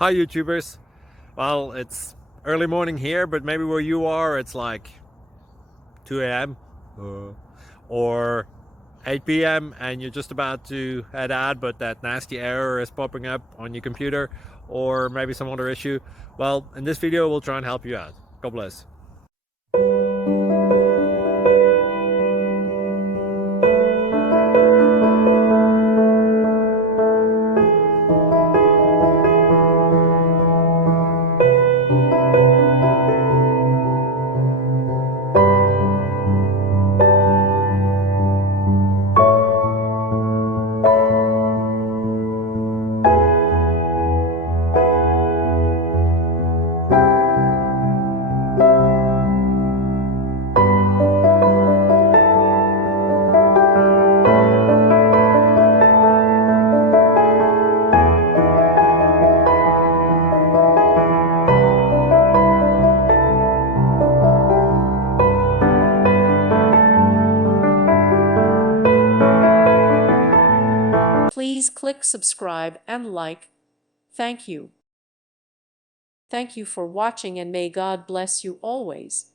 Hi YouTubers. Well, it's early morning here, but maybe where you are it's like 2 a.m. Or 8 p.m. and you're just about to head out, but that nasty error is popping up on your computer, or maybe some other issue. Well, in this video we'll try and help you out. God bless. Please click subscribe and like. Thank you. Thank you for watching, and may God bless you always.